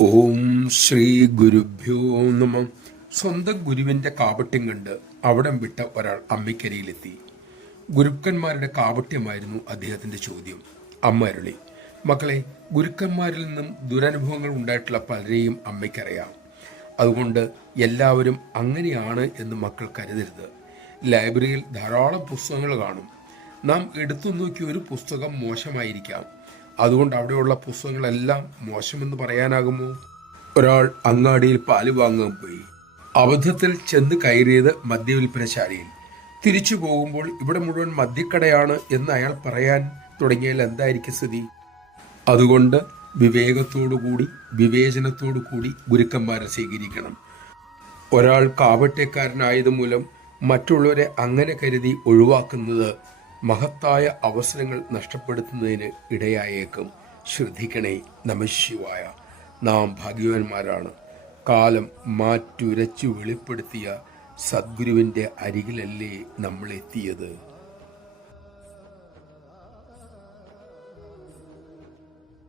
ഓം ശ്രീ ഗുരുഭ്യോ നമ. സ്വന്തം ഗുരുവിന്റെ കാപട്യം കണ്ട് അവിടം വിട്ട ഒരാൾ അമ്മയ്ക്കരിയിലെത്തി. ഗുരുക്കന്മാരുടെ കാപട്യമായിരുന്നു അദ്ദേഹത്തിന്റെ ചോദ്യം. അമ്മ അരുളി, മക്കളെ, ഗുരുക്കന്മാരിൽ നിന്നും ദുരനുഭവങ്ങൾ ഉണ്ടായിട്ടുള്ള പലരെയും അമ്മയ്ക്കറിയാം. അതുകൊണ്ട് എല്ലാവരും അങ്ങനെയാണ് എന്ന് മക്കൾ കരുതരുത്. ലൈബ്രറിയിൽ ധാരാളം പുസ്തകങ്ങൾ കാണും. നാം എടുത്തു നോക്കിയ ഒരു പുസ്തകം മോശമായിരിക്കാം. അതുകൊണ്ട് അവിടെയുള്ള പുസ്തകങ്ങളെല്ലാം മോശമെന്ന് പറയാനാകുമോ? ഒരാൾ അങ്ങാടിയിൽ പാല് വാങ്ങാൻ പോയി. അബദ്ധത്തിൽ ചെന്ന് കയറിയത് മദ്യവിൽപ്പനശാലയിൽ. തിരിച്ചു പോകുമ്പോൾ ഇവിടെ മുഴുവൻ മദ്യക്കടയാണ് എന്ന് അയാൾ പറയാൻ തുടങ്ങിയാൽ എന്തായിരിക്കും സ്ഥിതി? അതുകൊണ്ട് വിവേകത്തോടുകൂടി വിവേചനത്തോടുകൂടി ഗുരുക്കന്മാരെ സ്വീകരിക്കണം. ഒരാൾ കാപട്യക്കാരനായതുമൂലം മറ്റുള്ളവരെ അങ്ങനെ കരുതി ഒഴിവാക്കുന്നത് മഹത്തായ അവസരങ്ങൾ നഷ്ടപ്പെടുത്തുന്നതിന് ഇടയായേക്കും. ശ്രദ്ധിക്കണേ. നമഃശിവായ. നാം ഭാഗ്യവാന്മാരാണ്. കാലം മാറ്റുരച്ചു വെളിപ്പെടുത്തിയ സദ്ഗുരുവിൻ്റെ അരികിലല്ലേ നമ്മൾ എത്തിയത്.